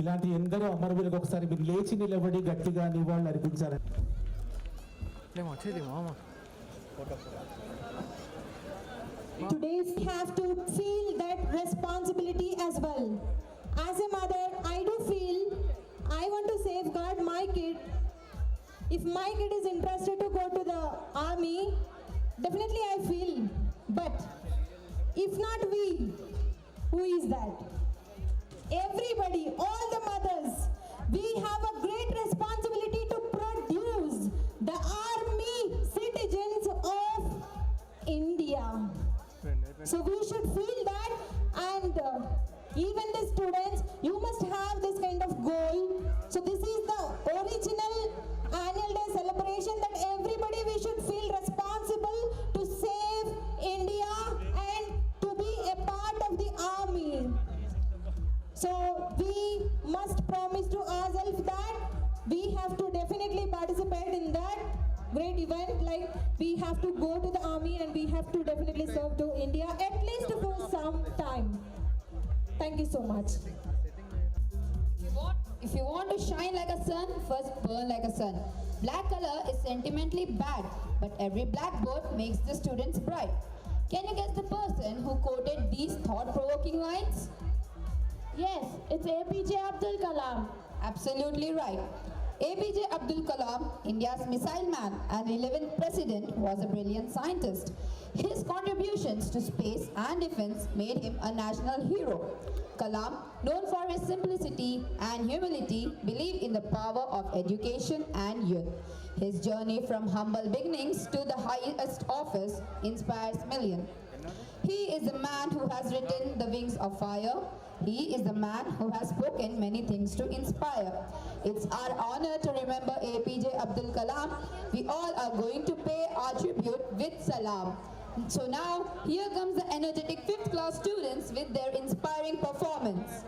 ఇలాంటి ఎందరో అమరవీరులకు ఒకసారి మీరు లేచి నిలబడి గట్టిగా నివాళులు అర్పించాలని. Today we have to feel that responsibility as well. As a mother, I do feel I want to safeguard my kid. If my kid is interested to go to the army, definitely I feel. But if not we, who is that? Everybody, all the mothers, we have a great responsibility to produce the army citizens of India. So we should feel that, and even the students, you must have this kind of goal. So this is the original annual day celebration, that everybody we should feel responsible to save India and to be a part of the army. So we must promise to ourselves that we have to definitely participate in that great event. Like, we have to go to the army and we have to definitely serve to India at least for some time. Thank you so much. If you want to shine like a sun, first burn like a sun. Black color is sentimentally bad, but every blackboard makes the students bright. Can you guess the person who quoted these thought-provoking lines? Yes, it's APJ Abdul Kalam. Absolutely right. APJ Abdul Kalam, India's missile man and 11th president, was a brilliant scientist. His contributions to space and defense made him a national hero. Kalam, known for his simplicity and humility, believed in the power of education and youth. His journey from humble beginnings to the highest office inspires millions. He is the man who has written The Wings of Fire. He is the man who has spoken many things to inspire. It's our honor to remember APJ Abdul Kalam. We all are going to pay our tribute with salam. So now, here comes the energetic 5th class students with their inspiring performance.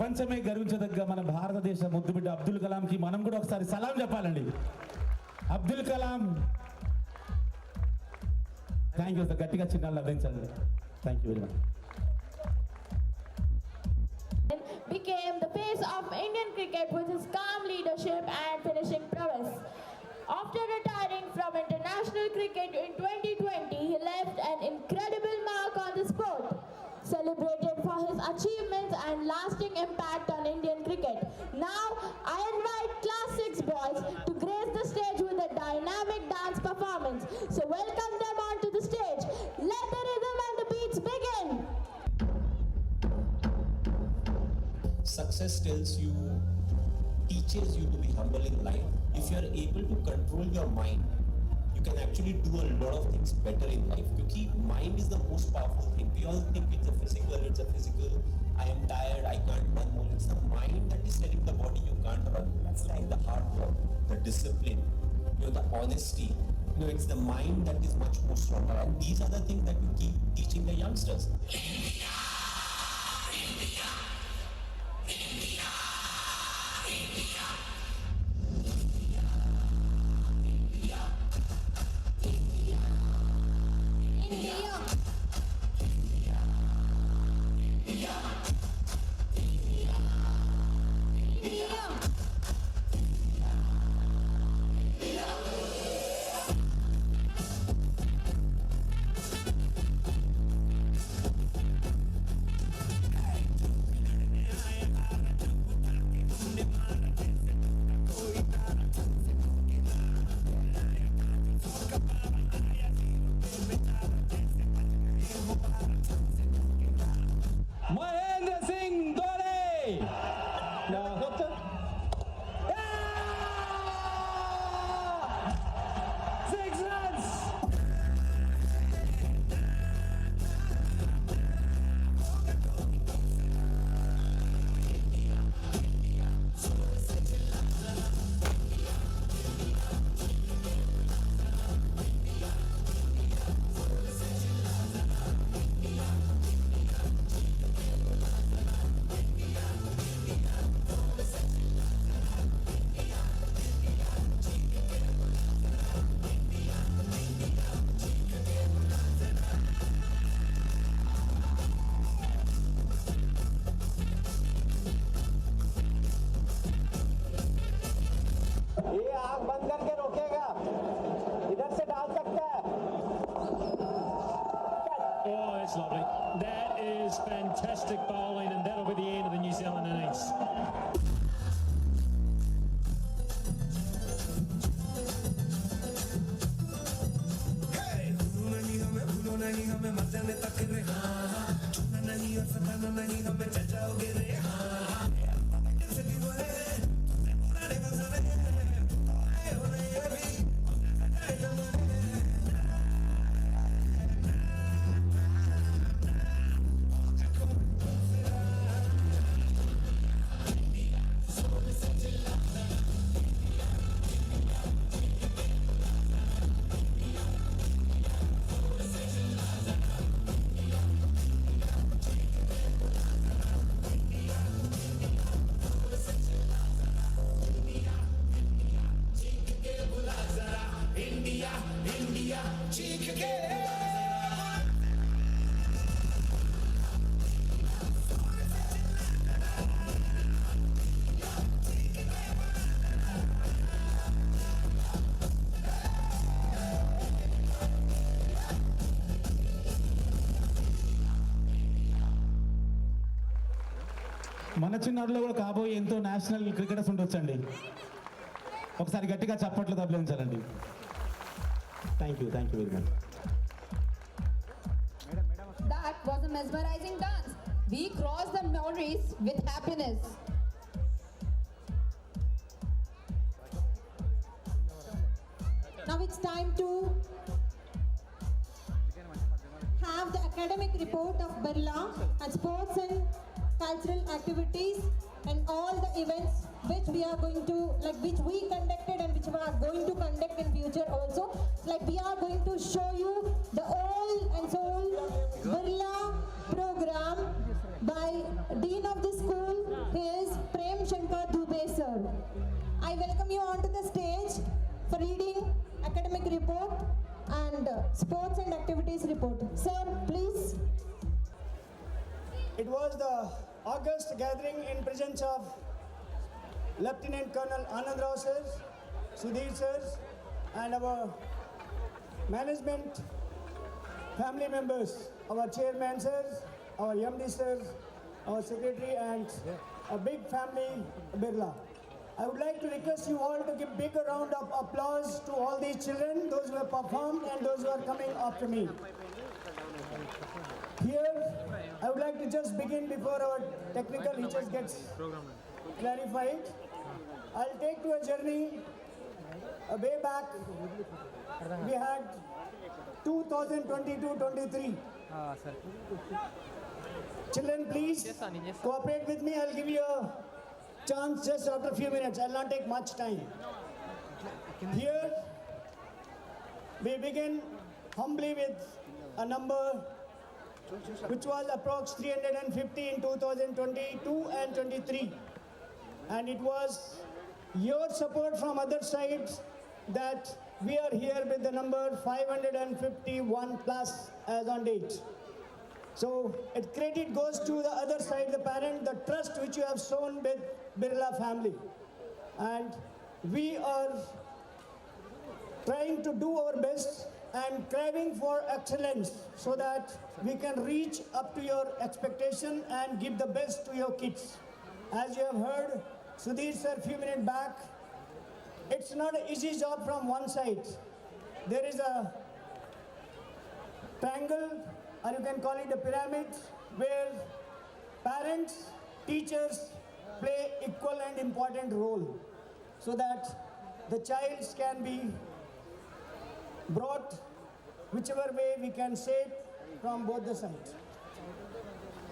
ప్రపంచమే గర్వించదగ్గ మన భారతదేశ ముద్దుబిడ్డ అబ్దుల్ కలాంకి మనం కూడా ఒకసారి సలాం చెప్పాలండి. Abdul Kalam, thank you. గట్టిగా చిన్న లభించండి. Thank you very much. Became the face of Indian cricket with his calm leadership and finishing prowess. After retiring from international cricket in 2020, he left an incredible mark on the sport, celebrated for his achievements and lasting impact on Indian cricket. Now, I invite Class 6 boys to grace the stage with a dynamic dance performance. So welcome them onto the stage. Let the rhythm and the beats begin. Success teaches you to be humble in life. If you are able to control your mind, you can actually do a lot of things better in life. Because mind is the most powerful thing. We all think it's a physical, I am tired, I can't run more. It's the mind that is telling the body you can't run. That's like the hard work, the discipline, the honesty. It's the mind that is much more stronger. And these are the things that we keep teaching the youngsters. That's lovely. That is fantastic bowling, and that'll be the end of the New Zealand innings. మన చిన్నారులో కూడా కాబోయే ఎంతో national cricketers ఉండొచ్చండి. ఒకసారి గట్టిగా చప్పట్లు తగిలించాలండి. Thank you very much. That was a mesmerizing dance. We crossed the boundaries with happiness. Now it's time to have the academic report of Birla and sports and cultural activities and all the events which we are going to, which we conducted and which we are going to conduct in future also. We are going to show you the all and soul Birla program by Dean of the school, I welcome you onto the stage for reading academic report and sports and activities report. Sir, please. It was the August gathering in presence of Lieutenant Colonel Anand Rao sir, Sudhir sir, and our management family members, our chairman sir, our MD sir, our secretary, and a big family Birla. I would like to request you all to give big round of applause to all these children, those who have performed and those who are coming after me. Here, I would like to just begin before our technical teachers gets clarified. I'll take to a journey way back. We had 2022-23. Children, please cooperate with me. I'll give you a chance just after a few minutes. I'll not take much time. Here, we begin humbly with a number which was approx 350 in 2022 and 23. And it was your support from other sides that we are here with the number 551 plus as on date. So credit goes to the other side, the parent, the trust which you have shown with Birla family. And we are trying to do our best and craving for excellence so that we can reach up to your expectation and give the best to your kids. As you have heard Sudhir sir a few minutes back, it's not an easy job from one side. There is a triangle, or you can call it a pyramid, where parents, teachers play equal and important role so that the child can be brought whichever way we can say it from both the sides.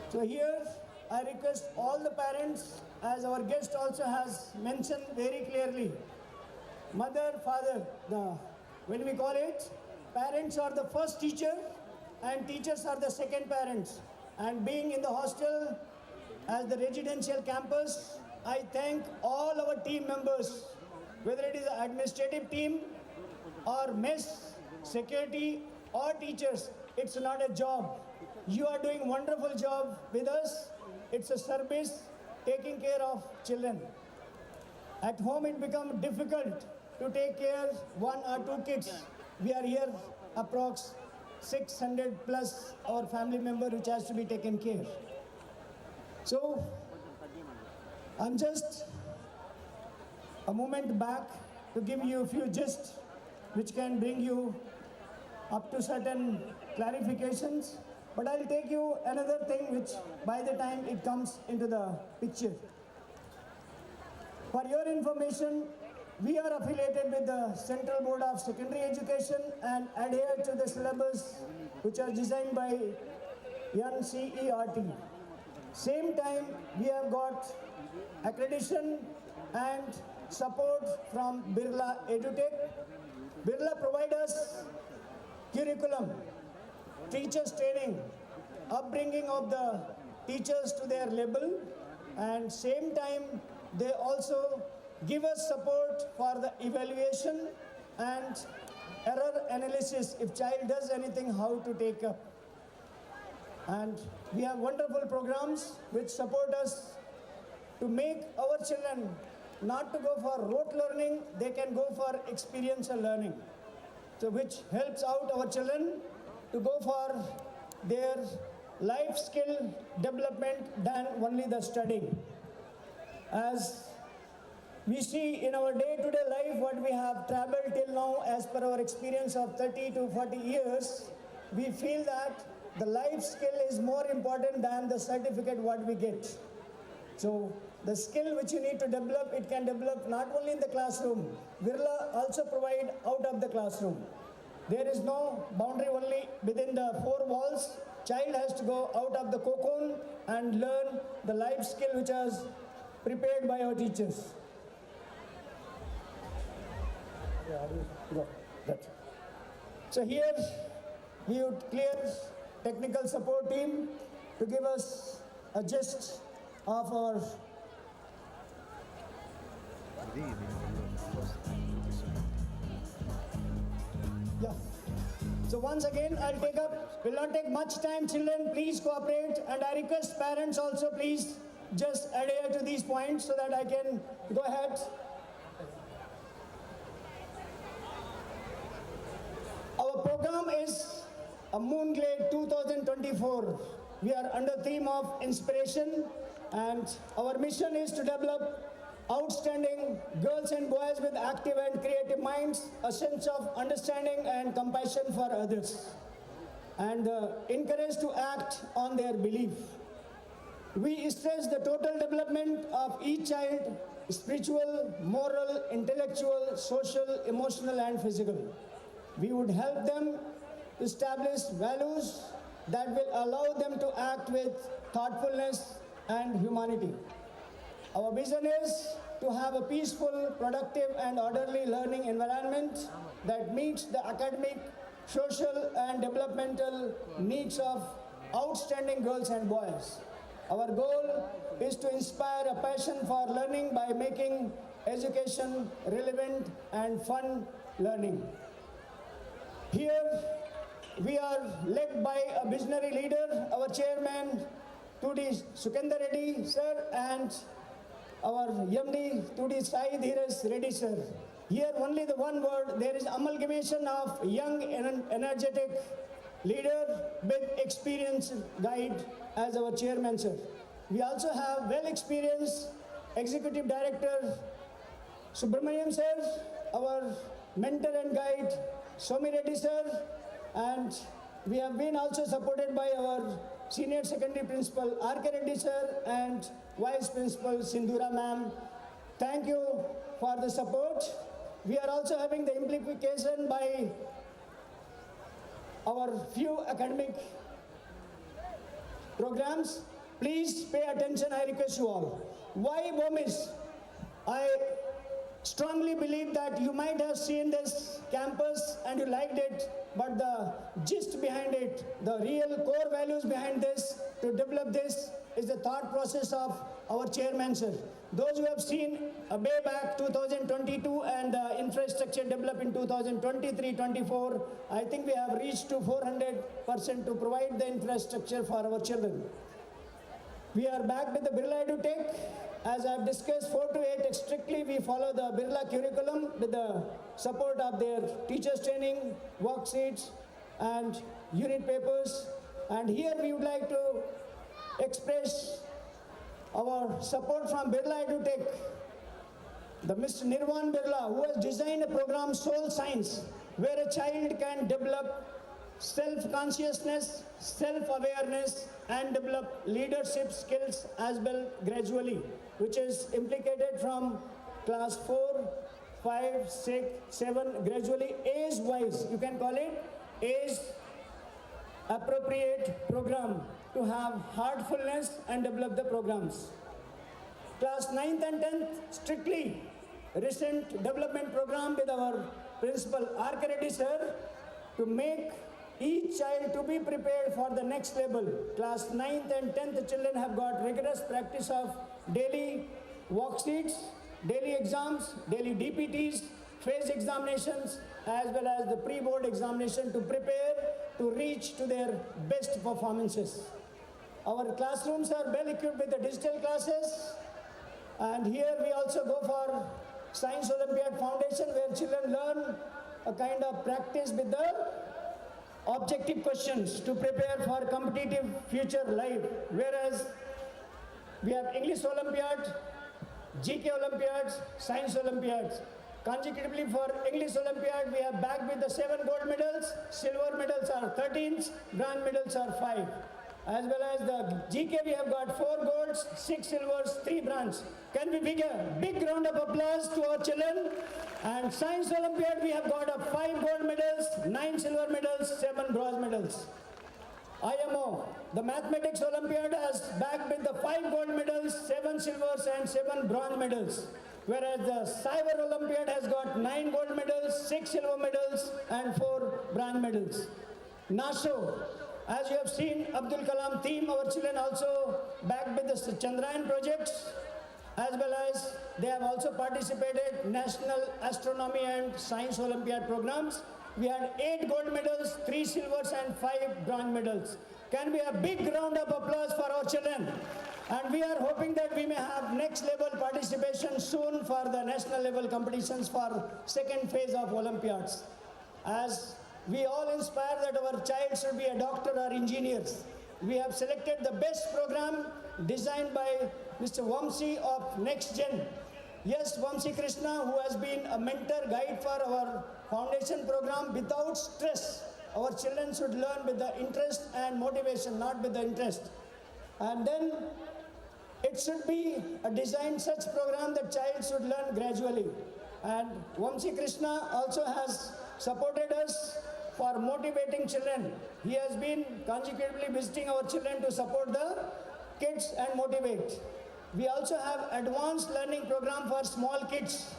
So here I request all the parents, as our guest also has mentioned very clearly, mother, father, when we call it, parents are the first teacher and teachers are the second parents. And being in the hostel as the residential campus, I thank all our team members, whether it is the administrative team or mess, security or teachers. It's not a job. You are doing wonderful job with us. It's a service taking care of children. At home it becomes difficult to take care one or two kids. We are here approx 600 plus our family member which has to be taken care. So I'm just a moment back to give you a few gist which can bring you up to certain clarifications. But I'll take you another thing which by the time it comes into the picture. For your information, we are affiliated with the Central Board of Secondary Education and adhere to the syllabus which are designed by NCERT. Same time, we have got accreditation and support from Birla EduTech. Birla provides us curriculum, teachers training, upbringing of the teachers to their level, and same time they also give us support for the evaluation and error analysis if child does anything, how to take up. And we have wonderful programs which support us to make our children not to go for rote learning, they can go for experiential learning. So which helps out our children to go for their life skill development than only the studying. As we see in our day-to-day life what we have traveled till now, as per our experience of 30 to 40 years, we feel that the life skill is more important than the certificate what we get. So the skill which you need to develop, it can develop not only in the classroom. Birla also provide out of the classroom. There is no boundary only within the four walls. Child has to go out of the cocoon and learn the life skill which is prepared by our teachers. So here we would clear technical support team to give us a gist of our Yeah. So once again, will not take much time. Children, please cooperate. And I request parents also, please just adhere to these points so that I can go ahead. Our program is a Moonglade 2024. We are under theme of inspiration, and our mission is to develop outstanding girls and boys with active and creative minds, a sense of understanding and compassion for others, and encourage to act on their belief. We stress the total development of each child, spiritual, moral, intellectual, social, emotional, and physical. We would help them establish values that will allow them to act with thoughtfulness and humanity. Our vision is to have a peaceful, productive, and orderly learning environment that meets the academic, social, and developmental needs of outstanding girls and boys. Our goal is to inspire a passion for learning by making education relevant and fun learning. Here, we are led by a visionary leader, our chairman, Tudi Sukendra Reddy, sir, and our MD, Tudi Sai Dheeraj Reddy, sir. Here, only the one word, there is amalgamation of young and energetic leader with experienced guide as our chairman, sir. We also have well-experienced executive director, Subramaniam, sir, our mentor and guide, Somi Reddy, sir, and we have been also supported by our senior secondary principal, R.K. Reddy, sir, and vice principal, Sindhura, ma'am. Thank you for the support. We are also having the implication by our few academic programs. Please pay attention, I request you all. Why BOMIS? I strongly believe that you might have seen this campus and you liked it, but the gist behind it, the real core values behind this, to develop this, is the thought process of our chairman, sir. Those who have seen a way back 2022 and the infrastructure developed in 2023-24, I think we have reached to 400% to provide the infrastructure for our children. We are back with the Birla EduTech. As I have discussed, 4 to 8, strictly we follow the Birla curriculum with the support of their teachers training, worksheets, and unit papers. And here we would like to express our support from Birla EduTech, the Mr. Nirvan Birla, who has designed a program, Soul Science, where a child can develop self-consciousness, self-awareness, and develop leadership skills as well gradually, which is implicated from class 4, 5, 6, 7, gradually age-wise. You can call it age-appropriate program to have heartfulness and develop the programs. Class 9th and 10th, strictly recent development program with our principal, R.K. Reddy, sir, to make each child to be prepared for the next level. Class 9th and 10th children have got rigorous practice of daily worksheets, daily exams, daily DPTs, phase examinations, as well as the pre-board examination to prepare to reach to their best performances. Our classrooms are well equipped with the digital classes, and here we also go for Science Olympiad Foundation, where children learn a kind of practice with the objective questions to prepare for competitive future life. Whereas we have English Olympiad, GK Olympiads, Science Olympiads. Consecutively for English Olympiad, we have bagged with the 7 gold medals, silver medals are 13, bronze medals are 5. As well as the GK, we have got 4 golds, 6 silvers, 3 bronze. Can we give a big round of applause to our children? And Science Olympiad, we have got 5 gold medals, 9 silver medals, 7 bronze medals. IMO, the Mathematics Olympiad has bagged with the 5 gold medals, 7 silvers, and 7 bronze medals. Whereas the Cyber Olympiad has got 9 gold medals, 6 silver medals, and 4 bronze medals. NASO, as you have seen, Abdul Kalam theme, our children also backed with the Chandrayaan projects, as well as they have also participated National Astronomy and Science Olympiad programs. we had 8 gold medals, 3 silvers and 5 bronze medals. Can we have a big round of applause for our children? And we are hoping that we may have next level participation soon for the national level competitions for second phase of Olympiads. As we all inspire that our child should be a doctor or engineers, we have selected the best program designed by Mr. Vamsi of Next Gen. Yes, Vamsi Krishna, who has been a mentor guide for our foundation program without stress. Our children should learn with the interest and motivation, not with the interest. And then it should be a design such program that child should learn gradually. And Vamsi Krishna also has supported us for motivating children. He has been consecutively visiting our children to support the kids and motivate. We also have advanced learning program for small kids.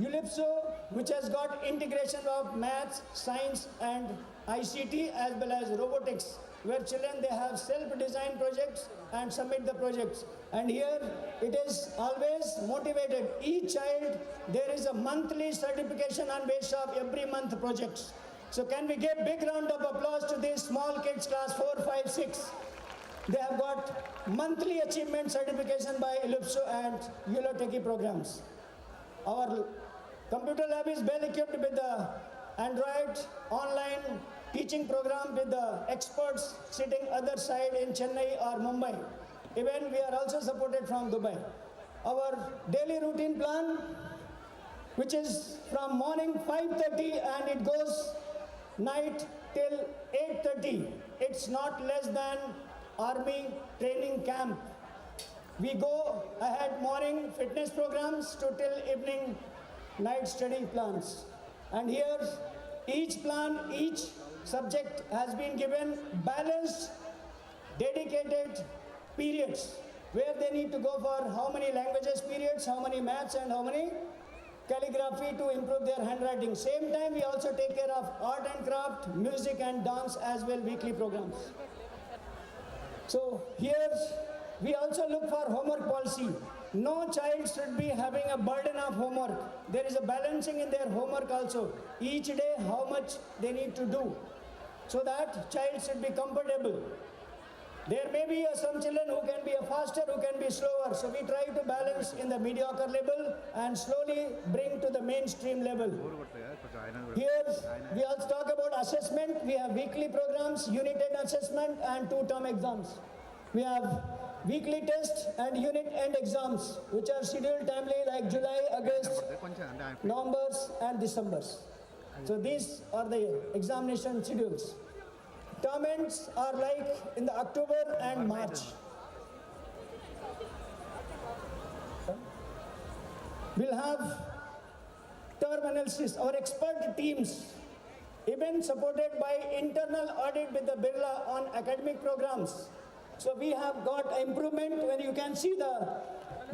ULIPSO, which has got integration of maths, science and ICT as well as robotics, where children they have self-designed projects and submit the projects. And here it is always motivated. Each child, there is a monthly certification on base of every month projects. So can we give big round of applause to these small kids class 4, 5, 6. They have got monthly achievement certification by ULIPSO and ULOTECHI programs. Our computer lab is well equipped with the Android online teaching program with the experts sitting other side in Chennai or Mumbai. Even we are also supported from Dubai. Our daily routine plan, which is from morning 5:30 and it goes night till 8:30. It's not less than army training camp. We go ahead morning fitness programs to till evening night study plans. And here each plan, each subject has been given balanced, dedicated periods where they need to go for how many languages periods, how many maths and how many calligraphy to improve their handwriting. Same time we also take care of art and craft, music and dance as well, weekly programs. So here we also look for homework policy. No child should be having a burden of homework. There is a balancing in their homework also. Each day how much they need to do, so that child should be comfortable. There may be some children who can be faster, who can be slower. So we try to balance in the mediocre level and slowly bring to the mainstream level. Here we also talk about assessment. We have weekly programs, unit end assessment and 2-term exams. We have weekly tests and unit end exams, which are scheduled timely like July, August, November and December. So these are the examination schedules. Term ends are like in the October and March. We'll have term analysis. Our expert teams, even supported by internal audit with the Birla on academic programs. So we have got improvement when you can see the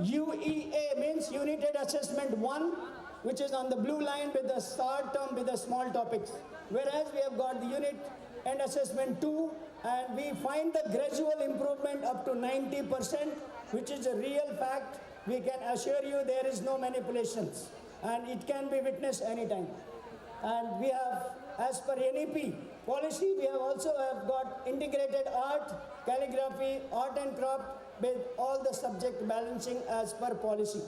UEA means United Assessment 1, which is on the blue line with the short term with the small topics. Whereas we have got the unit and assessment 2 and we find the gradual improvement up to 90%, which is a real fact. We can assure you there is no manipulations and it can be witnessed anytime. And we have, as per NEP policy, we have also got integrated art, calligraphy, art and craft with all the subject balancing as per policy.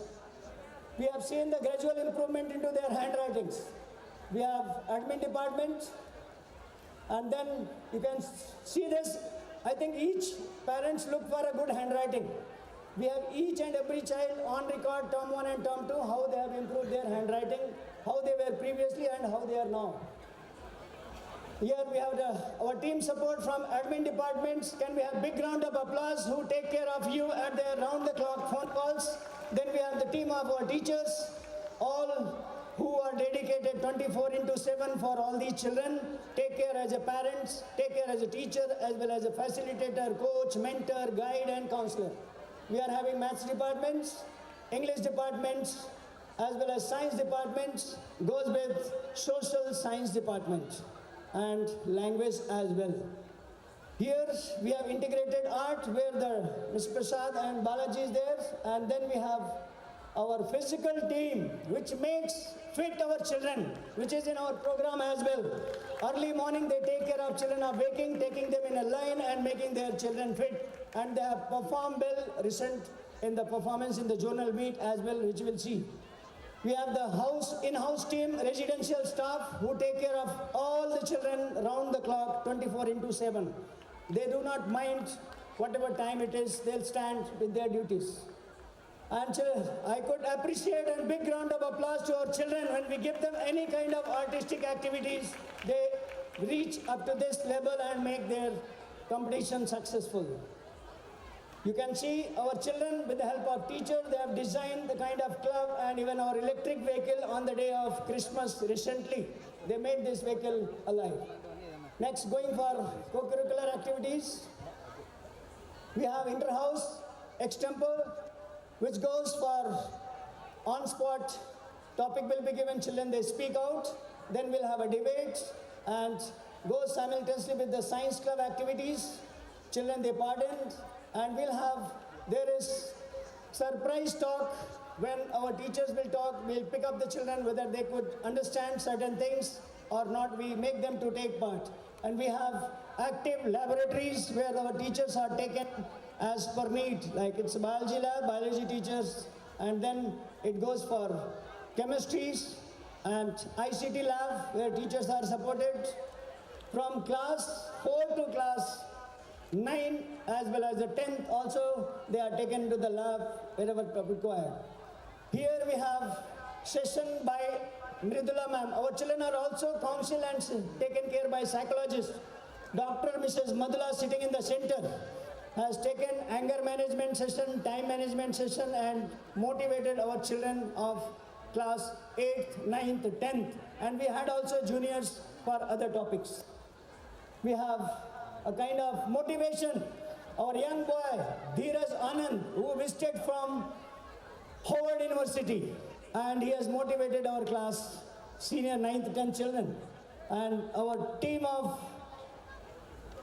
We have seen the gradual improvement into their handwritings. We have admin department, and then you can see this. I think each parents look for a good handwriting. We have each and every child on record, term 1 and term 2, how they have improved their handwriting, how they were previously and how they are now. Here we have our team support from admin departments. Can we have big round of applause who take care of you at their round the clock phone calls. Then we have the team of our teachers, all who are dedicated 24/7 for all these children. Take care as a parents, take care as a teacher, as well as a facilitator, coach, mentor, guide and counselor. We are having maths departments, English departments, as well as science departments, goes with social science department and language as well. Here we have integrated art where the Mr. Prasad and Balaji is there, and then we have our physical team, which makes fit our children, which is in our program as well. Early morning, they take care of children are waking, taking them in a line and making their children fit. And they have performed well recent in the performance in the journal meet as well, which we'll see. We have the in-house team, residential staff who take care of all the children round the clock, 24/7. They do not mind whatever time it is, they'll stand with their duties. And I could appreciate a big round of applause to our children when we give them any kind of artistic activities. They reach up to this level and make their competition successful. You can see our children, with the help of teachers, they have designed the kind of club and even our electric vehicle on the day of Christmas recently. They made this vehicle alive. Next, going for co-curricular activities, we have inter-house, extempo, which goes for on-spot topic will be given, children they speak out, then we'll have a debate and goes simultaneously with the science club activities, children they pardoned, and there is surprise talk when our teachers will talk, we'll pick up the children whether they could understand certain things or not, we make them to take part. And we have active laboratories where our teachers are taken as per need, like it's a biology lab, biology teachers, and then it goes for chemistries and ICT lab where teachers are supported. From class 4 to class 9 as well as the 10th also, they are taken to the lab wherever required. Here we have session by Mridula ma'am. Our children are also counseled and taken care by psychologists. Dr. Mrs. Madhula sitting in the center has taken anger management session, time management session and motivated our children of class 8th, 9th, 10th. And we had also juniors for other topics. We have a kind of motivation. Our young boy, Dheeraj Anand, who visited from Howard University, and he has motivated our class, senior 9th, 10th children. And our team of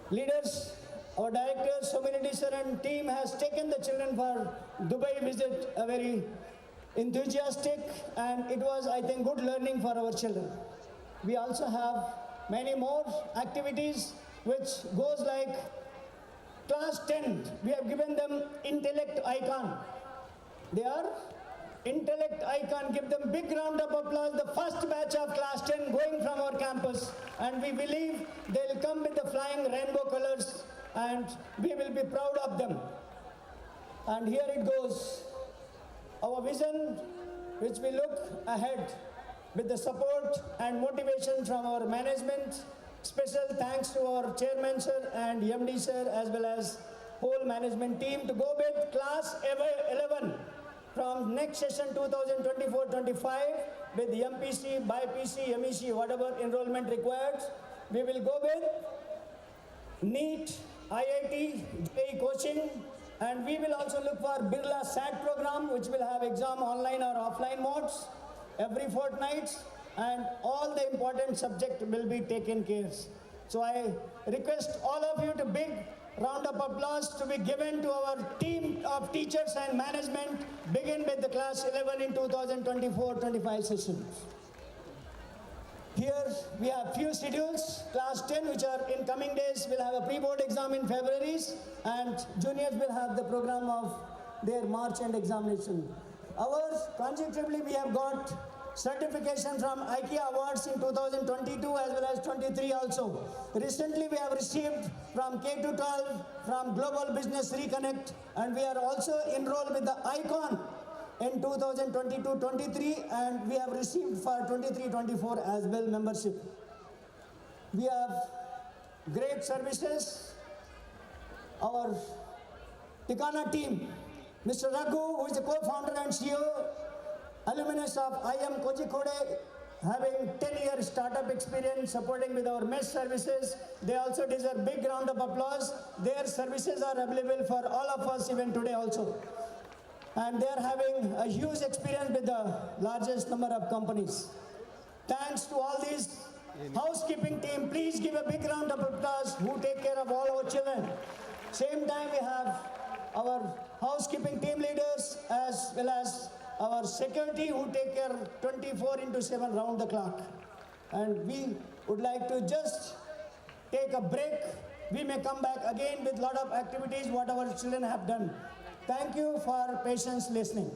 leaders, our directors, Sominity sir and team has taken the children for Dubai visit, a very enthusiastic, and it was, I think, good learning for our children. We also have many more activities which goes like class 10, we have given them intellect icon. They are intellect icon, give them big round of applause, the first batch of class 10 going from our campus, and we believe they'll come with the flying rainbow colors and we will be proud of them. And here it goes, our vision which we look ahead with the support and motivation from our management. Special thanks to our chairman sir and MD sir as well as whole management team to go with class 11 from next session 2024-25 with MPC, BIPC, MEC, whatever enrollment required. We will go with NEET, IIT, JEE coaching, and we will also look for Birla SAT program which will have exam online or offline modes every fortnight. And all the important subject will be taken care. So I request all of you to big round of applause to be given to our team of teachers and management, begin with the class 11 in 2024-25 session. Here we have few schedules. Class 10, which are in coming days, will have a pre-board exam in February, and juniors will have the program of their March end examination. Ours, consecutively, we have got certification from IKEA Awards in 2022 as well as 23 also. Recently we have received from K to 12 from Global Business Reconnect, and we are also enrolled with the ICON in 2022-23, and we have received for 23-24 as well membership. We have great services. Our Tikana team, Mr. Raghu, who is the co-founder and CEO, alumnus of IM Kozhikode, having 10-year startup experience, supporting with our mesh services. They also deserve big round of applause. Their services are available for all of us even today also. And they are having a huge experience with the largest number of companies. Thanks to all these housekeeping team, please give a big round of applause who take care of all our children. Same time we have our housekeeping team leaders as well as our security who take care 24/7 round the clock. And we would like to just take a break. We may come back again with lot of activities, what our children have done. Thank you for patience listening.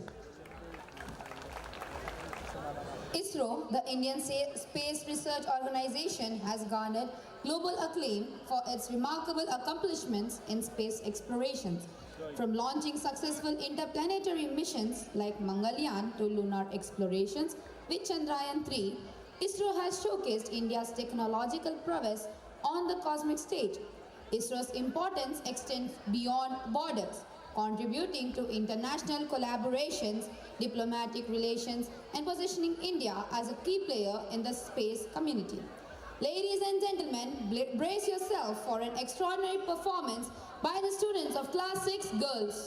ISRO, the Indian Space Research Organization, has garnered global acclaim for its remarkable accomplishments in space explorations. From launching successful interplanetary missions like Mangalyaan to lunar explorations with Chandrayaan-3, ISRO has showcased India's technological prowess on the cosmic stage. ISRO's importance extends beyond borders, contributing to international collaborations, diplomatic relations, and positioning India as a key player in the space community. Ladies and gentlemen, brace yourself for an extraordinary performance by the students of Class 6 Girls.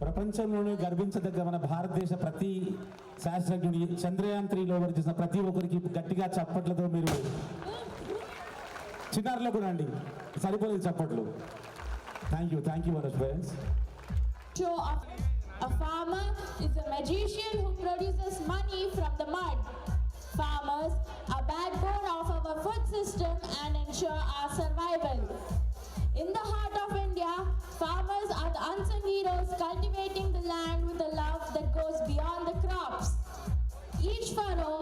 ప్రపంచంలోనే గర్వించదగ్గ మన భారతదేశ ప్రతి శాస్త్రజ్ఞుడి చంద్రయాన్-3లో చేసిన ప్రతి ఒక్కరికి గట్టిగా చప్పట్లతో మీరు చిన్నారులో కూడా అండి సరిపోలేదు చప్పట్లు. Thank you Manoj parents. Show of a farmer is a magician who produces money from the mud. Farmers are backbone of our food system and ensure our survival. In the heart of India, farmers are the unsung heroes cultivating the land with a love that goes beyond the crops. Each furrow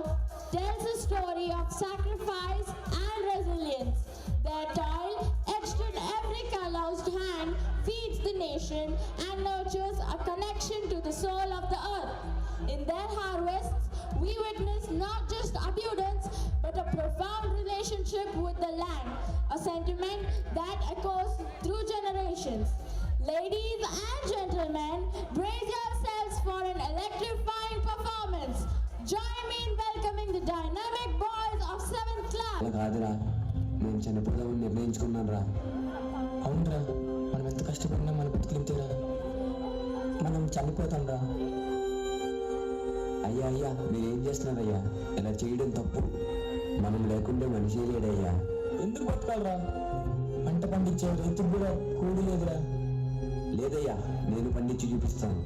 tells a story of sacrifice and resilience. Their toil, etched in every calloused hand, feeds the nation and nurtures a connection to the soul of the earth. In their harvests, we witness not just abundance, but a profound relationship with the land, a sentiment that echoes through generations. Ladies and gentlemen, brace yourselves for an electrifying performance. Join me in welcoming the dynamic boys of 7th class. కాదురా, నేను చనిపోదామని నిర్ణయించుకున్నాను రా. అవునరా, మనం ఎంత కష్టపడినా మన బతుకులింతేరా, మనం చనిపోతాం రా. అయ్యా మీరేం చేస్తున్నారయ్యా, ఇలా చేయడం తప్పు. మనం లేకుంటే మనిషి లేడయ్యా. ఎందుకు బతకాలరా? పంట పండించే రైతుకు కూడా కూలి లేదురా. లేదయ్యా, నేను పండించి చూపిస్తాను.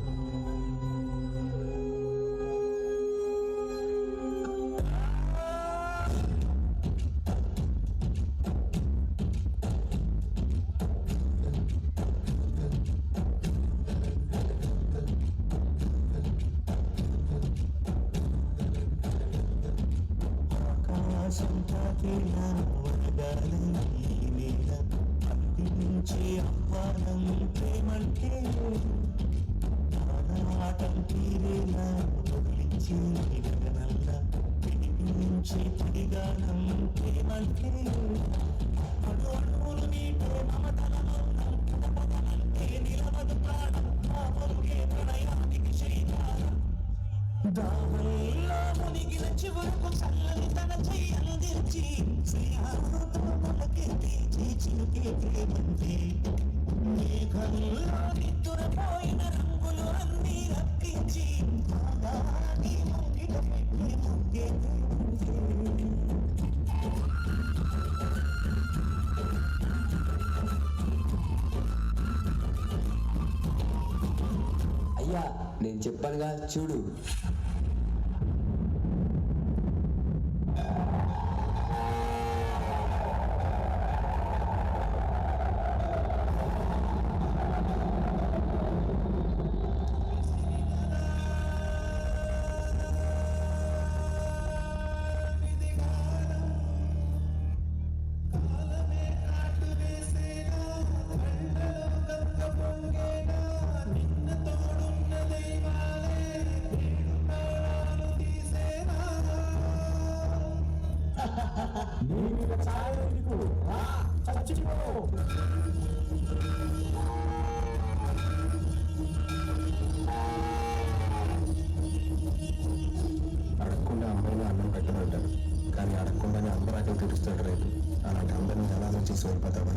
అయ్యా, నేను చెప్పానుగా, చూడు. అడగకుండా అందరినీ అన్నం పెట్టమంటారు, కానీ అడగకుండానే అందరూ అక్కడ తీరుస్తాడు రైతు. అలాంటి అందరినీ ఎలా చేసి వెళ్ళిపోతావా?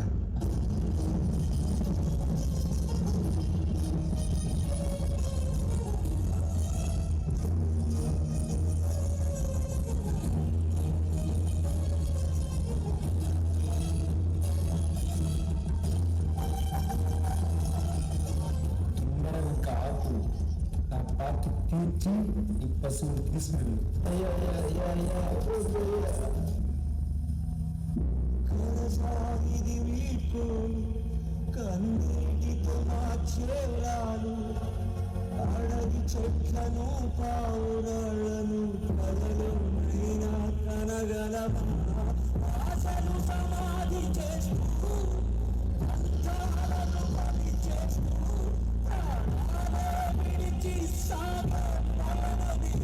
కాపు నా పార్టీ తీర్చి ఈ పశువులు తీసుకెళ్ళి. కన్నీటితో మార్చేలాలు అడవి చెట్లను పావురాళ్లను కలలోనైనా కనగలమా? ఆశలు సమాధి చేస్తూ అంతాలను పని చేస్తూ ప్రాణాలే విడిచి సాగమన్నది.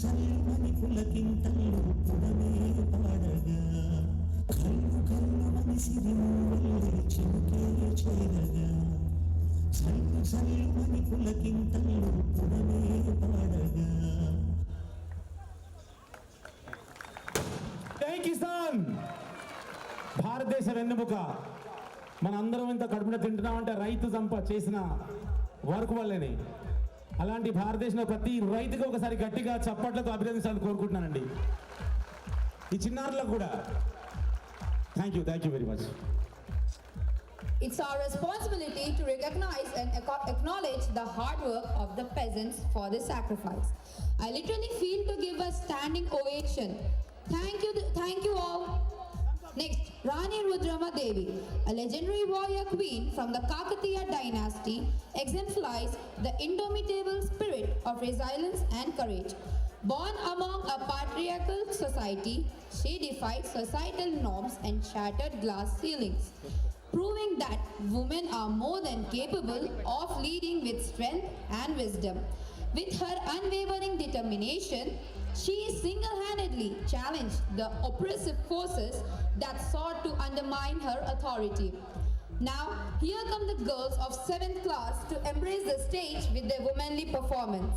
సల్మని పులకింతల్లో పుడమే పాడగా సిరిమూవల్లే చినుకే చేరగా చల్లు చల్లుమని పులకింతల్లో పుడమే పాడగా జై కిసాన్. భారతదేశ వెన్నెముక. మన అందరం ఇంత కడుపున తింటున్నామంటే రైతు చేసిన వర్క్ వల్లేనే. అలాంటి భారతదేశంలో ప్రతి రైతుకు ఒకసారి గట్టిగా చప్పట్లతో అభినందించాలని కోరుకుంటున్నానండి. ఈ చిన్నారులకు కూడా thank you very much. It's our responsibility to recognize and acknowledge the hard work of the peasants for this sacrifice. I literally feel to give a standing ovation. Thank you all. Next, Rani Rudrama Devi, a legendary warrior queen from the Kakatiya dynasty, exemplifies the indomitable spirit of resilience and courage. Born among a patriarchal society, she defied societal norms and shattered glass ceilings, proving that women are more than capable of leading with strength and wisdom. With her unwavering determination, she single-handedly challenged the oppressive forces that sought to undermine her authority. Now, here come the girls of 7th class to embrace the stage with their womanly performance.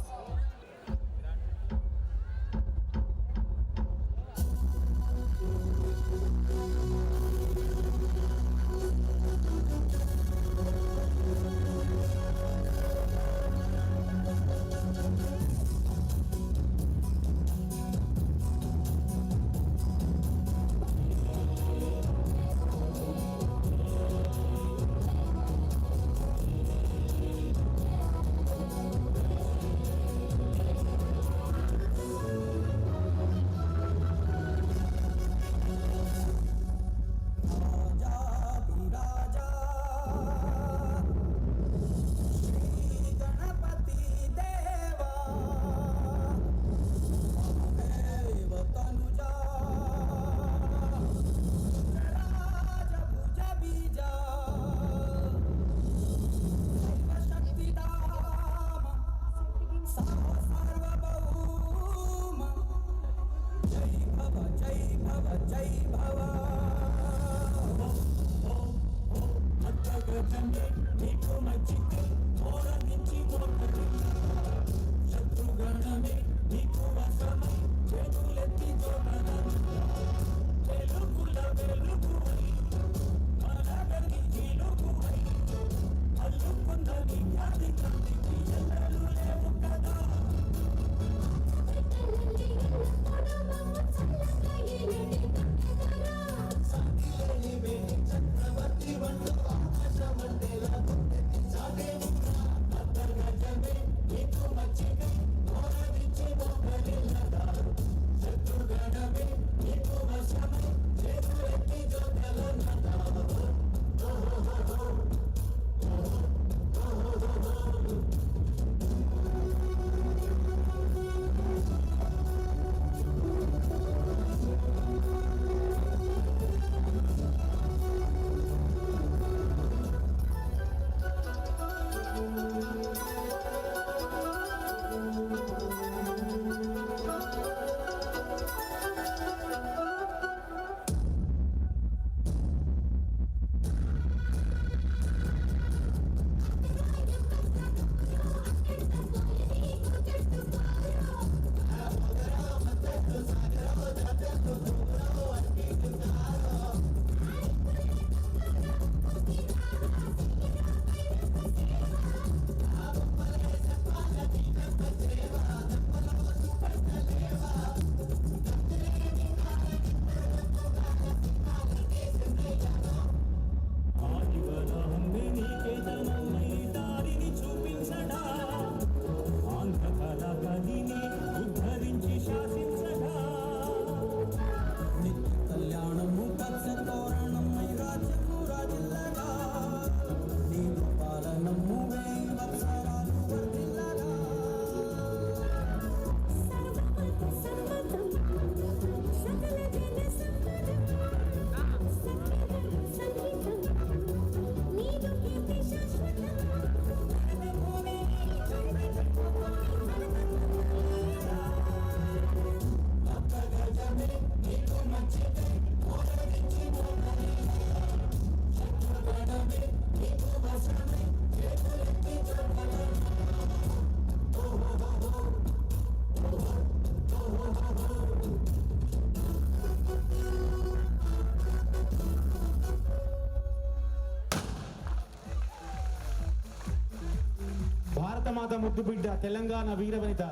భారతమాత ముద్దు బిడ్డ తెలంగాణ వీరవనిత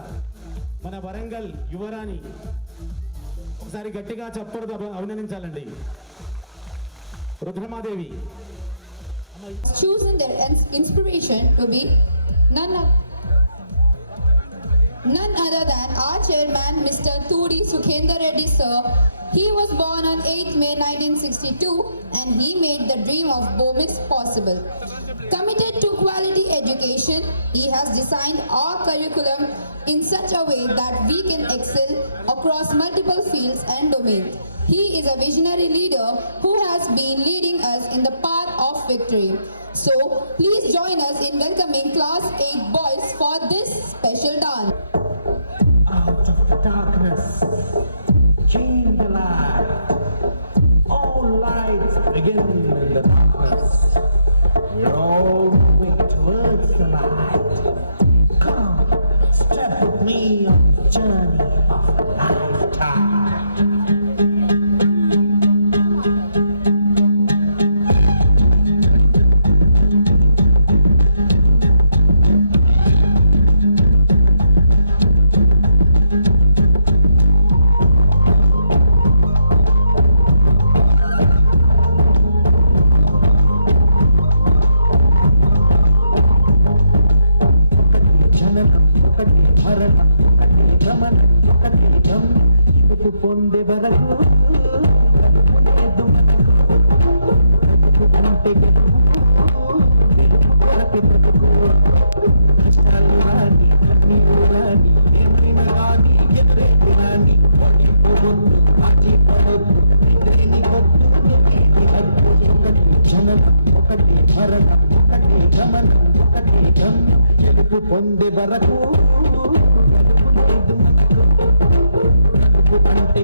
మన వరంగల్ యువరాణి ఒకసారి గట్టిగా చప్పడుతో అభినందించాలండి. Rudramadevi chosen their inspiration to be none other than our chairman, Mr. Turi Sukhender Reddy sir. He was born on 8th May 1962 and he made the dream of BOMIS possible. Committed to quality education, he has designed our curriculum in such a way that we can excel across multiple fields and domains. He is a visionary leader who has been leading us in the path of victory. So, please join us in welcoming Class 8 boys for this special dance. Out of the darkness came the light. All lights begin in the darkness. We're all moving towards the light. Come, step with me on the journey of a lifetime. పొందే వరకు లేదు మనకు అంటే కష్టాలు రాని కన్నీరు రాని ఏమైనా కానీ ఎదురేది రాని పోవద్దు ఆగిపోవద్దు ఎదురేని కొట్టు ఒకటి జననం ఒకటి మరణం ఒకటి గమనం ఒకటి గమ్యం గెలుపు పొందే వరకు లేదు మనకు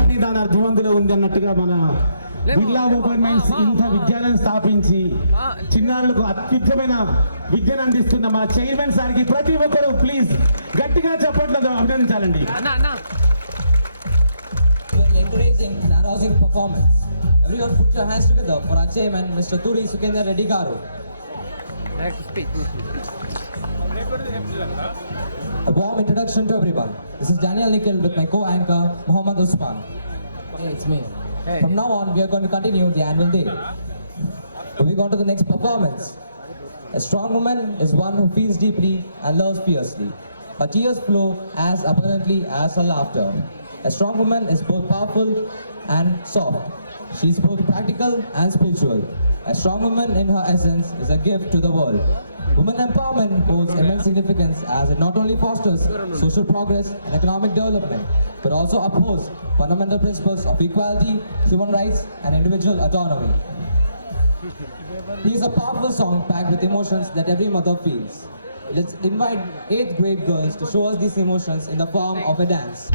అంటే దాని అర్థవంతులో ఉంది అన్నట్టుగా మన బిర్లా ఓపెన్ మైన్స్ ఇంత విద్యాలయం స్థాపించి చిన్నారులకు అత్యుత్తమైన విద్యను అందిస్తున్న మా చైర్మన్ సార్కి ప్రతి ఒక్కరు ప్లీజ్ గట్టిగా చెప్పట్లేదు అభినందించాలండి. Encouraging and arousing performance. Everyone put your hands together for our chairman, Mr. Turi Sukhender Reddy Garu. Next speech. A warm introduction to everyone. This is Daniel Nikhil with my co-anchor, Muhammad Usman. Hey, it's me. Hey. From now on, we are going to continue the annual day. Moving on to the next performance. A strong woman is one who feels deeply and loves fiercely. Her tears flow as abundantly as her laughter. A strong woman is both powerful and soft. She is both practical and spiritual. A strong woman in her essence is a gift to the world. Women empowerment holds immense significance as it not only fosters social progress and economic development, but also upholds fundamental principles of equality, human rights, and individual autonomy. It is a powerful song packed with emotions that every mother feels. Let's invite 8th grade girls to show us these emotions in the form of a dance.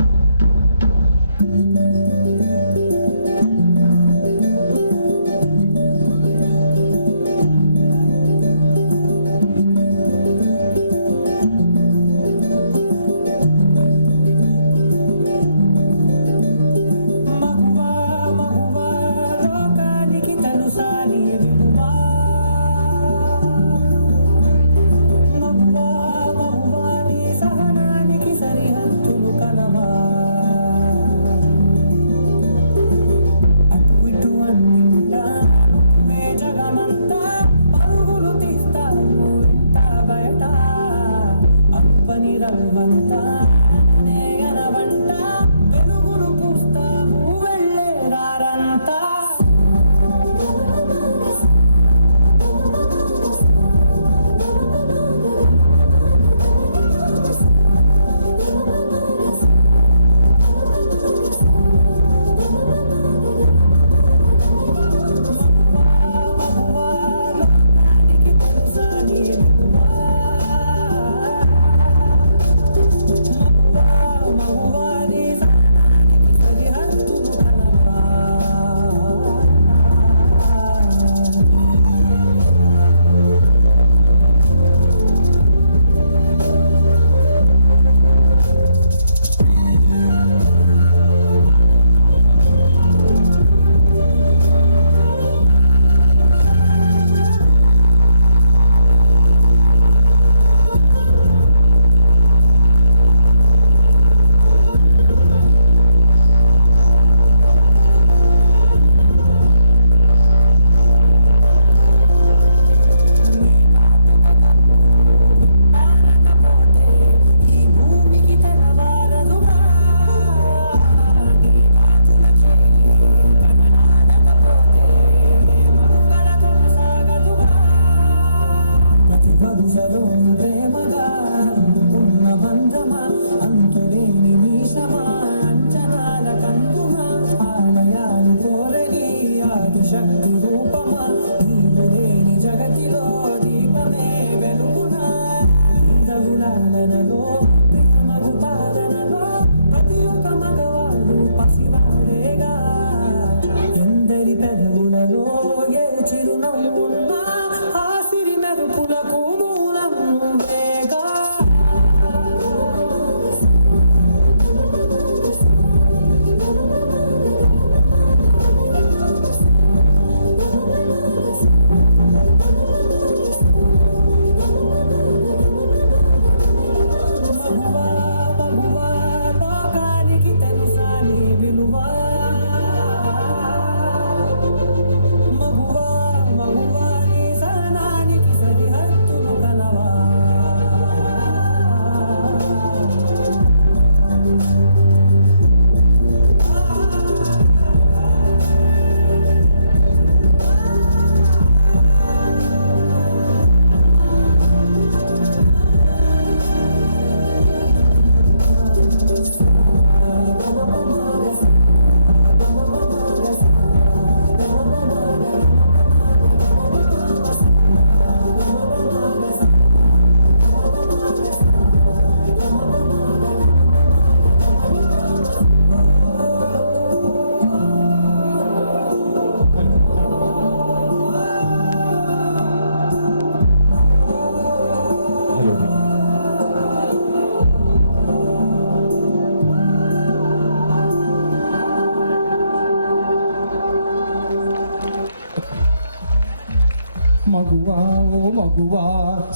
మగువా ఓ మగువా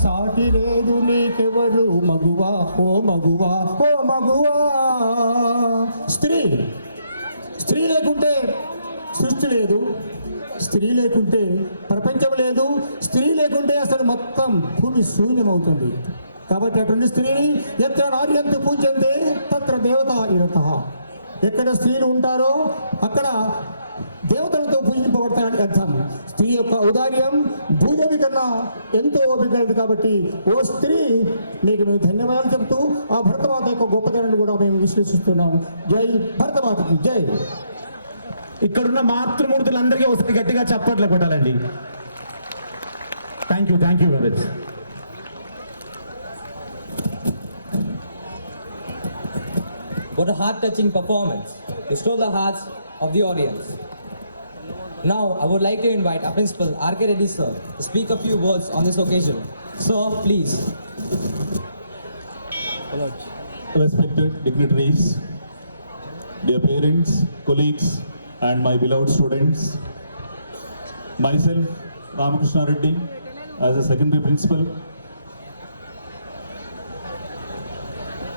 సాటి లేదు నీకెవరు మగువా ఓ మగువా ఓ మగువా. స్త్రీ లేకుంటే సృష్టి లేదు, స్త్రీ లేకుంటే ప్రపంచం లేదు, స్త్రీ లేకుంటే అసలు మొత్తం భూమి శూన్యమవుతుంది. కాబట్టి అటువంటి స్త్రీని ఎత్ర నార్యంత పూజ్యంతే తత్ర దేవత ఇరత. ఎక్కడ స్త్రీలు ఉంటారో అక్కడ దేవతలతో పూజింపబడతాయని అర్థం. స్త్రీ యొక్క ఔదార్యం భూదేవి కన్నా ఎంతో ఓపికలదు. కాబట్టి ఓ స్త్రీ మీకు మేము ధన్యవాదాలు చెబుతూ ఆ భరతమాత యొక్క గొప్పతనాన్ని కూడా మేము విశ్లేషిస్తున్నాము. జై భరతమాతకి జై. ఇక్కడున్న మాతృమూర్తులందరికీ ఒకసారి గట్టిగా చప్పట్లు కొట్టాలండి. Thank you, Vidit. What a heart-touching performance. You stole the hearts of the audience. Now, I would like to invite our principal, R.K. Reddy sir, to speak a few words on this occasion. Sir, please. Respected dignitaries, dear parents, colleagues, and my beloved students, myself, Ramakrishna Reddy, as a secondary principal,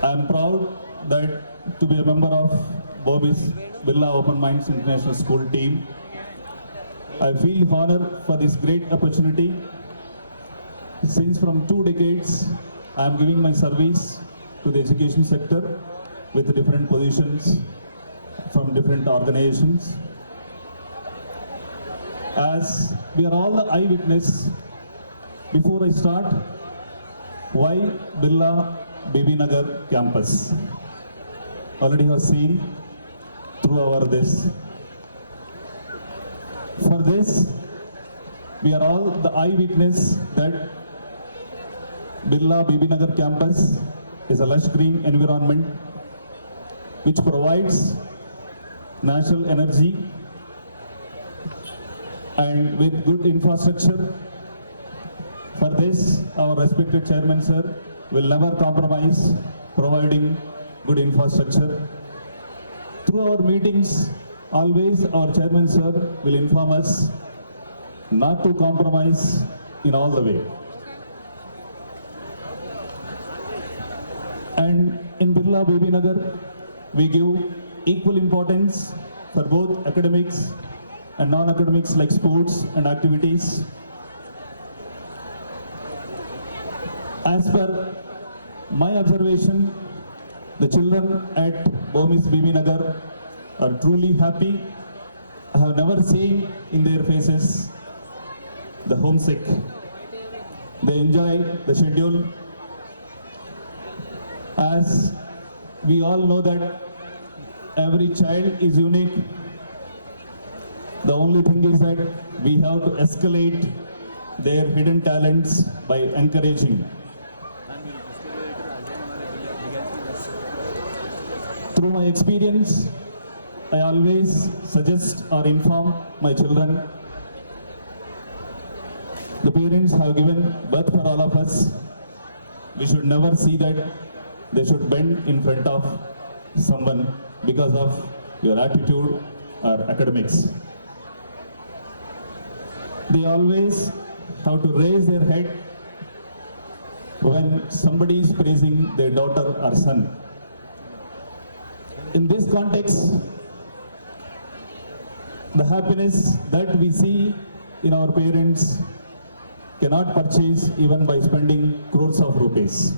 I am proud that to be a member of Bobby's Birla Open Minds International School team. I feel honored for this great opportunity. Since from 2 decades, I am giving my service to the education sector with different positions from different organizations. As we are all the eyewitness, before I start, why Birla Bibinagar campus? Already have seen through our this. For this, we are all the eyewitness that Birla Bibinagar campus is a lush green environment which provides natural energy and with good infrastructure. For this, our respected chairman sir will never compromise providing good infrastructure. Through our meetings, always our chairman sir will inform us not to compromise in all the way. And in Birla Bibinagar, we give equal importance for both academics and non-academics like sports and activities. As per my observation, the children at Bomis Bibinagar are truly happy. I have never seen in their faces the homesick. They enjoy the schedule. As we all know that every child is unique. The only thing is that we have to escalate their hidden talents by encouraging. Through my experience, I always suggest or inform my children. The parents have given birth for all of us. We should never see that they should bend in front of someone because of your attitude or academics. They always have to raise their head when somebody is praising their daughter or son. In this context, the happiness that we see in our parents cannot purchase even by spending crores of rupees.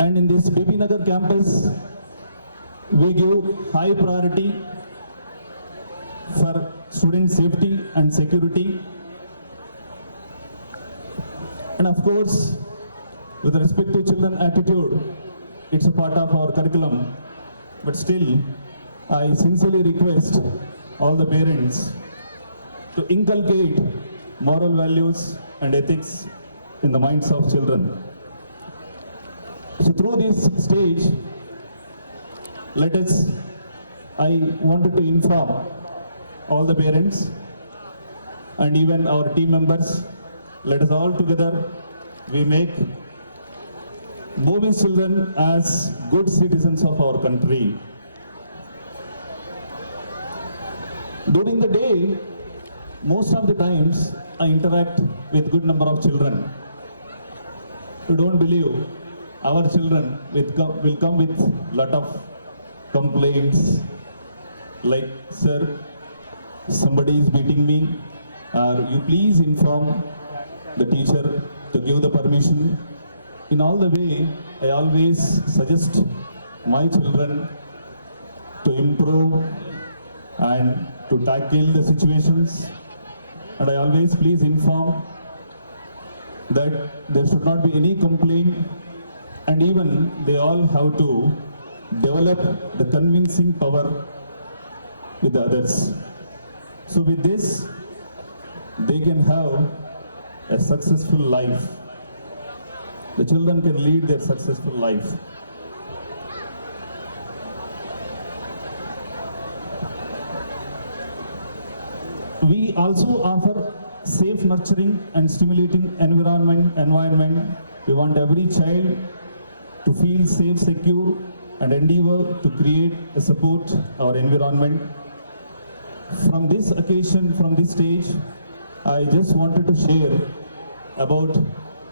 And in this Bibinagar campus, we give high priority for student safety and security. And of course, with respect to children attitude, it's a part of our curriculum. But still, I sincerely request all the parents to inculcate moral values and ethics in the minds of children. So through this stage, I wanted to inform all the parents and even our team members, let us all together, we make Bomis children as good citizens of our country. During the day, most of the times, I interact with good number of children. You don't believe, our children will come with lot of complaints like, sir, somebody is beating me, you please inform the teacher to give the permission. In all the way, I always suggest my children to improve and to tackle the situations, and I always please inform that there should not be any complaint, and even they all have to develop the convincing power with the others. So with this, they can have a successful life. The children can lead their successful life. We also offer safe, nurturing and stimulating environment. We want every child to feel safe, secure and endeavor to create a support our environment. From this occasion, from this stage, I just wanted to share about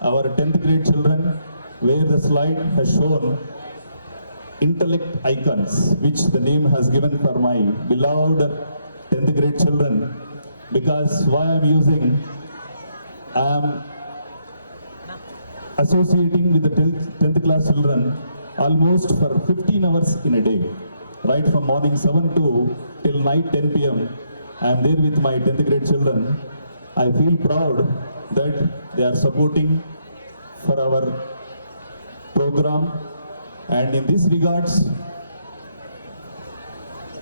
our 10th grade children, where the slide has shown intellect icons, which the name has given for my beloved 10th grade children. Because why I'm using, I'm associating with the 10th class children almost for 15 hours in a day. Right from morning 7 to till night 10 p.m. I am there with my 10th grade children. I feel proud that they are supporting for our program. And in this regards,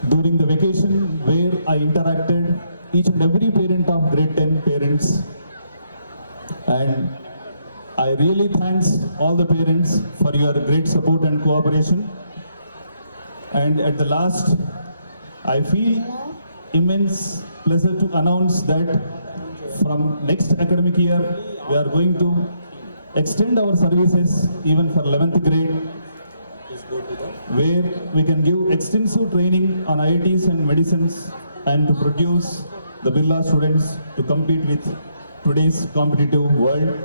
during the vacation where I interacted each and every parent of grade 10 parents, and I really thanks all the parents for your great support and cooperation. And at the last, I feel immense pleasure to announce that from next academic year, we are going to extend our services even for 11th grade, where we can give extensive training on IITs and medicines and to produce the Birla students to compete with today's competitive world.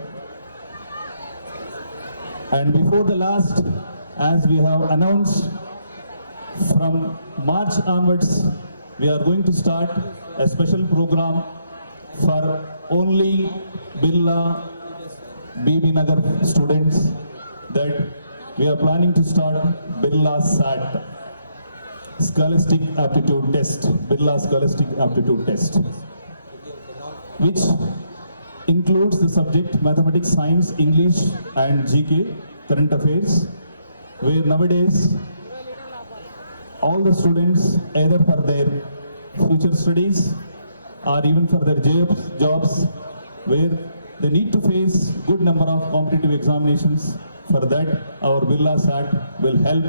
And before the last, as we have announced, from March onwards, we are going to start a special program for only Birla BB Nagar students, that we are planning to start Birla SAT, Scholastic Aptitude Test, Birla Scholastic Aptitude Test, which includes the subject mathematics, science, English and GK, current affairs, where nowadays all the students, either for their future studies or even for their jobs, where they need to face good number of competitive examinations. For that, our Birla SAT will help.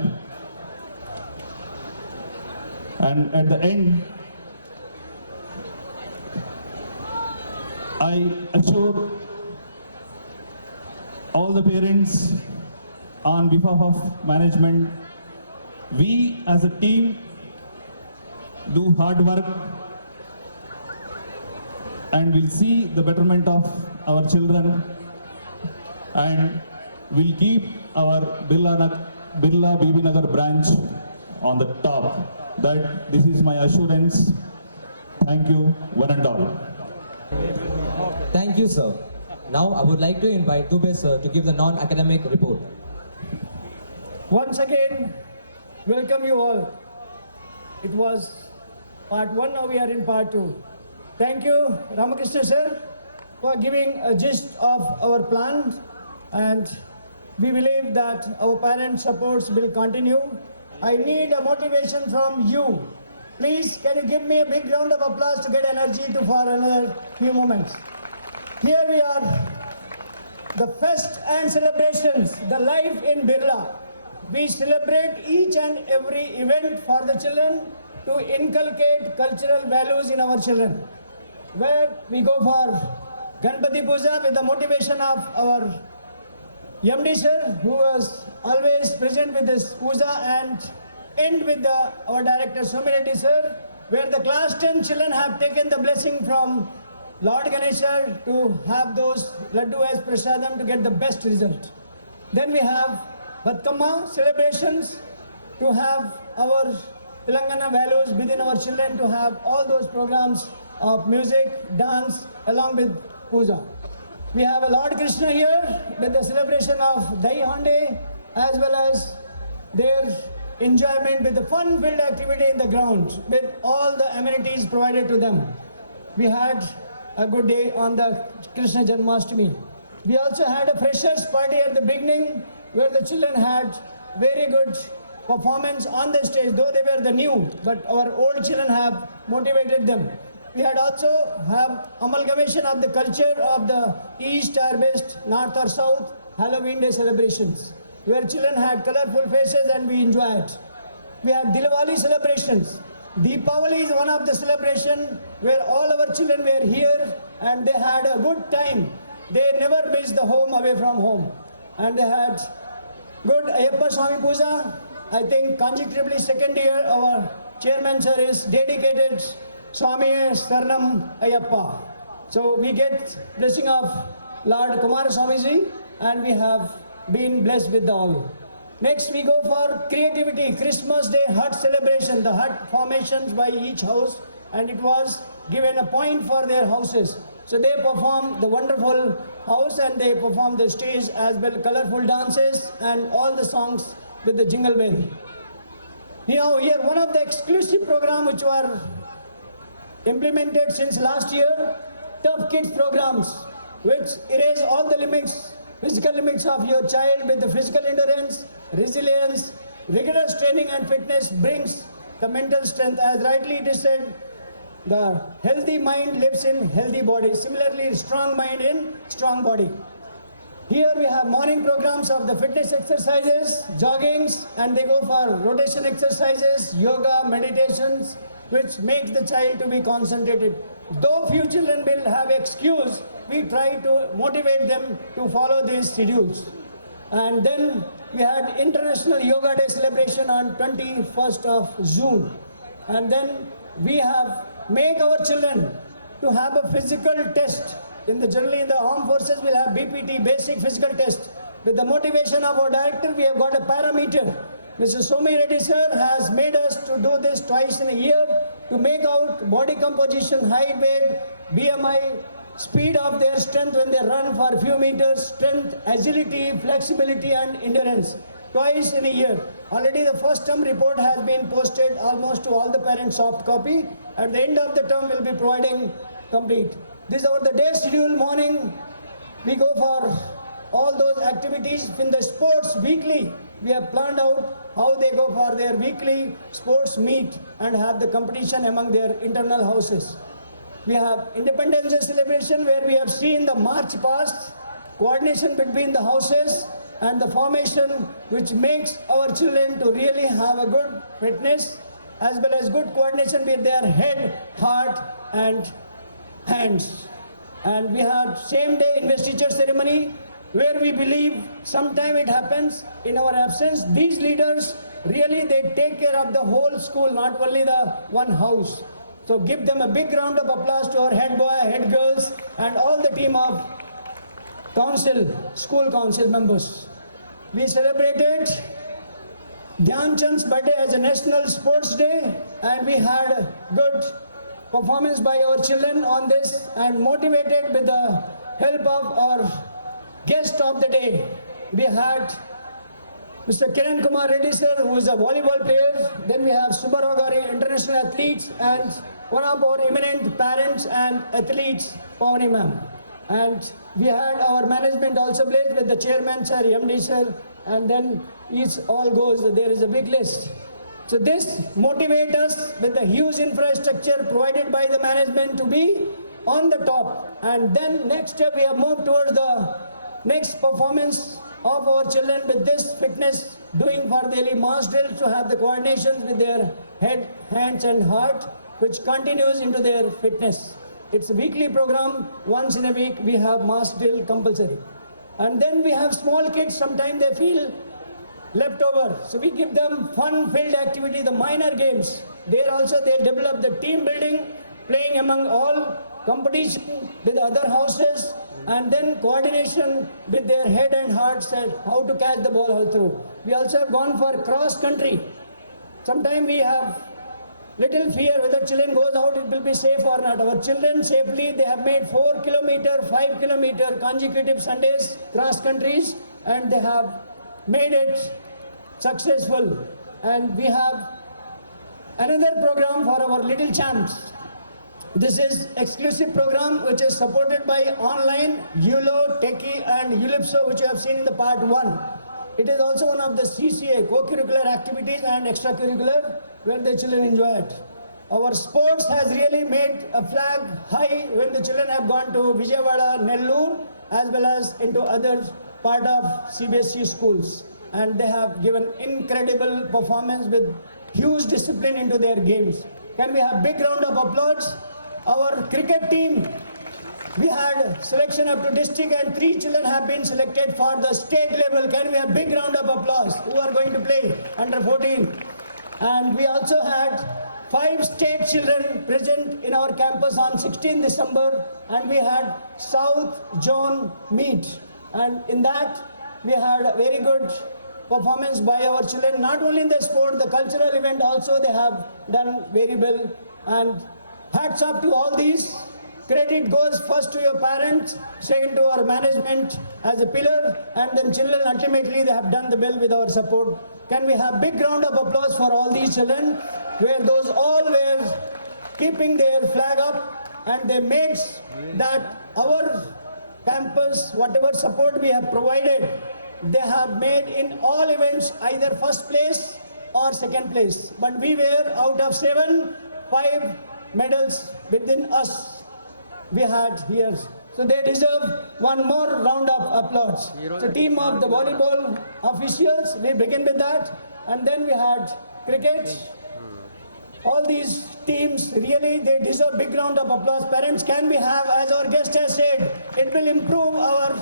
And at the end, I assure all the parents on behalf of management, we as a team do hard work and will see the betterment of our children, and will keep our Birla BB Nagar branch on the top. That this is my assurance. Thank you, one and all. Thank you, sir. Now I would like to invite Dubey sir to give the non-academic report. Once again, welcome you all. It was part 1, now we are in part 2. Thank you, Ramakrishna sir, for giving a gist of our plan, and we believe that our parent supports will continue. I need a motivation from you. Please, can you give me a big round of applause to get energy for another few moments. Here we are, the fest and celebrations, the life in Birla. We celebrate each and every event for the children to inculcate cultural values in our children. Where we go for Ganpati Puja with the motivation of our MD sir, who was always present with this puja, and end with our director Somireddy sir, where the class 10 children have taken the blessing from Lord Ganesha to have those laddu as prasadam to get the best result. Then we have Batkama celebrations to have our Telangana values within our children, to have all those programs of music, dance along with puja. We have a Lord Krishna here with the celebration of Dai Hande, as well as their enjoyment with the fun-filled activity in the ground with all the amenities provided to them. We had a good day on the Krishna Janmashtami. We also had a freshers party at the beginning where the children had very good performance on the stage, though they were the new, but our old children have motivated them. We had also have amalgamation of the culture of the east or west, north or south, Halloween day celebrations, where children had colorful faces and we enjoy it. We had Diwali celebrations. Deepavali is one of the celebration where all our children were here and they had a good time. They never missed the home away from home. And they had good Ayyappa Swami Puja. I think consecutively second year our chairman sir is dedicated Swami Sarnam Ayyappa. So we get blessing of Lord Kumara Swamiji and we have been blessed with all. Next we go for creativity, Christmas Day hut celebration, the hut formations by each house, and it was given a point for their houses. So they perform the wonderful house and they perform the stage as well, colorful dances and all the songs with the jingle bell. Now here one of the exclusive program which were implemented since last year, Tough Kids programs, which erase all the limits, physical limits of your child with the physical endurance, resilience, rigorous training and fitness brings the mental strength. As rightly it is said, the healthy mind lives in healthy body. Similarly, strong mind in strong body. Here we have morning programs of the fitness exercises, joggings, and they go for rotation exercises, yoga, meditations, which makes the child to be concentrated. Though few children will have excuse, we try to motivate them to follow these schedules. And then we had International Yoga Day celebration on 21st of June. And then we have make our children to have a physical test. Generally in the armed forces we'll have BPT, basic physical test. With the motivation of our director, we have got a parameter. Mr. Somi Reddy sir has made us to do this twice in a year to make out body composition, height, weight, BMI, speed of their strength when they run for a few meters, strength, agility, flexibility and endurance. Twice in a year. Already the first term report has been posted almost to all the parents soft copy. At the end of the term we'll be providing complete. This is our the day schedule morning. We go for all those activities. In the sports weekly, we have planned out how they go for their weekly sports meet and have the competition among their internal houses. We have Independence Day celebration where we have seen the march past, coordination between the houses and the formation which makes our children to really have a good fitness as well as good coordination with their head, heart and hands. And we had same day investiture ceremony where we believe sometime it happens in our absence. These leaders really they take care of the whole school, not only the one house. So give them a big round of applause to our head boy, head girls and all the team of council, school council members. We celebrated Dhyan Chand's birthday as a National Sports Day and we had a good performance by our children on this and motivated with the help of our guest of the day. We had Mr. Kiran Kumar Reddy sir, who is a volleyball player. Then we have Subaragari international athletes and one of our eminent parents and athletes, Pawani ma'am. And we had our management also blessed with the chairman sir, MD sir, and then it all goes, there is a big list. So this motivates us with the huge infrastructure provided by the management to be on the top. And then next step we have moved towards the next performance of our children with this fitness, doing for daily mass drills to have the coordination with their head, hands and heart, which continues into their fitness. It's a weekly program. Once in a week we have mass drill compulsory. And then we have small kids, sometimes they feel left over. So we give them fun-filled activity, the minor games. There also they develop the team building, playing among all, competition with other houses, and then coordination with their head and heart said how to catch the ball all through. We also have gone for cross country. Sometimes we have little fear whether children goes out it will be safe or not. Our children safely, they have made 4 kilometer, 5 kilometer consecutive Sundays cross countries and they have made it successful. And we have another program for our little champs. This is exclusive program which is supported by online, ULO, Techie and ULIPSO, which you have seen in the part 1. it is also one of the CCA, co-curricular activities and extracurricular, where the children enjoy it. Our sports has really made a flag high when the children have gone to Vijayawada, Nellore, as well as into other part of CBSE schools. And they have given incredible performance with huge discipline into their games. Can we have big round of applause? Our cricket team, we had selection up to district and 3 children have been selected for the state level. Can we have big round of applause who are going to play under 14? And we also had 5 state children present in our campus on 16 December, and we had South Zone meet. And in that, we had a very good performance by our children, not only in the sport, the cultural event also they have done very well. And hats off to all these. Credit goes first to your parents, second to our management as a pillar, and then children ultimately they have done the well with our support. Can we have big round of applause for all these children, where those all were keeping their flag up, and they made that our campus, whatever support we have provided, they have made in all events either first place or second place. But we were out of 7, 5 medals within us we had here. So they deserve one more round of applause. So team of the volleyball officials, we begin with that. And then we had cricket. All these teams, really, they deserve big round of applause. Parents, can we have, as our guest has said, it will improve our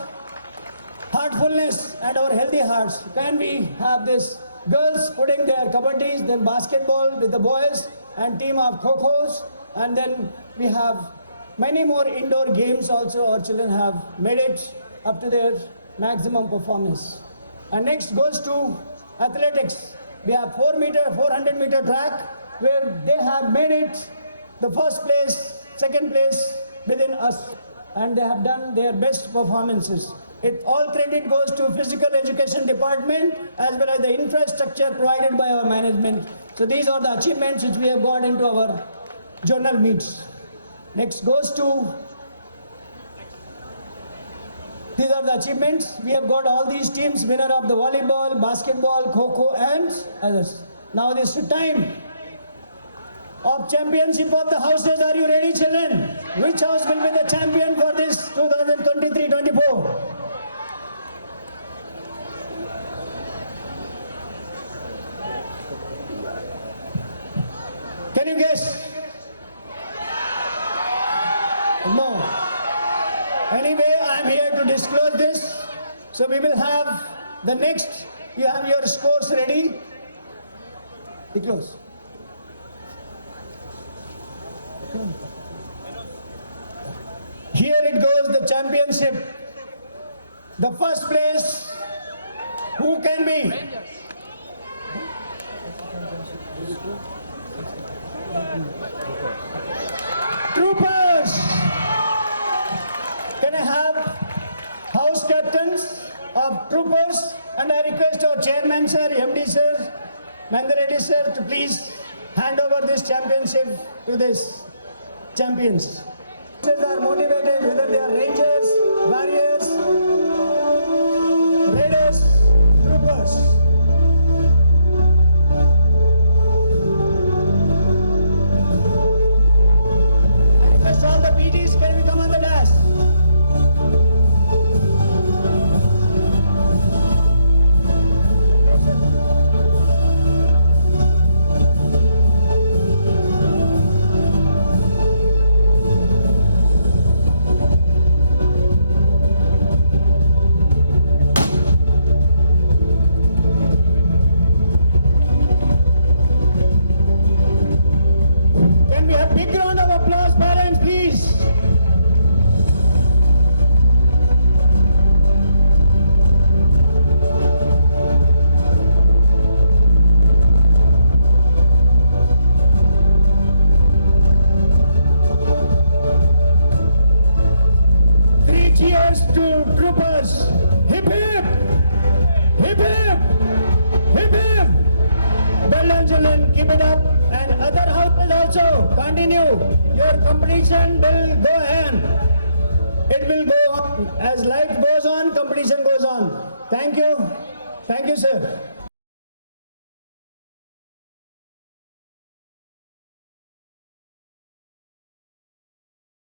heartfulness and our healthy hearts. Can we have this girls putting their kabaddis, then basketball with the boys, and team of kho-khos, and then we have many more indoor games also. Our children have made it up to their maximum performance. And next goes to athletics. We have 400 meter track, where they have made it the first place, second place within us, and they have done their best performances. All credit goes to physical education department as well as the infrastructure provided by our management. So these are the achievements which we have got into our journal meets. Next goes to, these are the achievements. We have got all these teams, winner of the volleyball, basketball, kho-kho and others. Now this is time of championship of the houses. Are you ready, children? Which house will be the champion for this 2023-24? Can you guess? No. Anyway, I am here to disclose this. So we will have the next, you have your scores ready. Be close. Here it goes, the championship. The first place, who can be? Troopers! Can I have house captains of troopers? And I request our chairman sir, MD sir, Mandareddy sir to please hand over this championship to this champions. They are motivated, whether they are rangers, warriors, raiders, troopers. I request all the PTs, can we come on the dash? Can we have big round of applause, parents, please? Three cheers to troopers. Hip hip! Hip hip! Hip hip! Well done, children. Keep it up. And other houses also continue. Your competition will go on. It will go on. As life goes on, competition goes on. Thank you. Thank you, sir.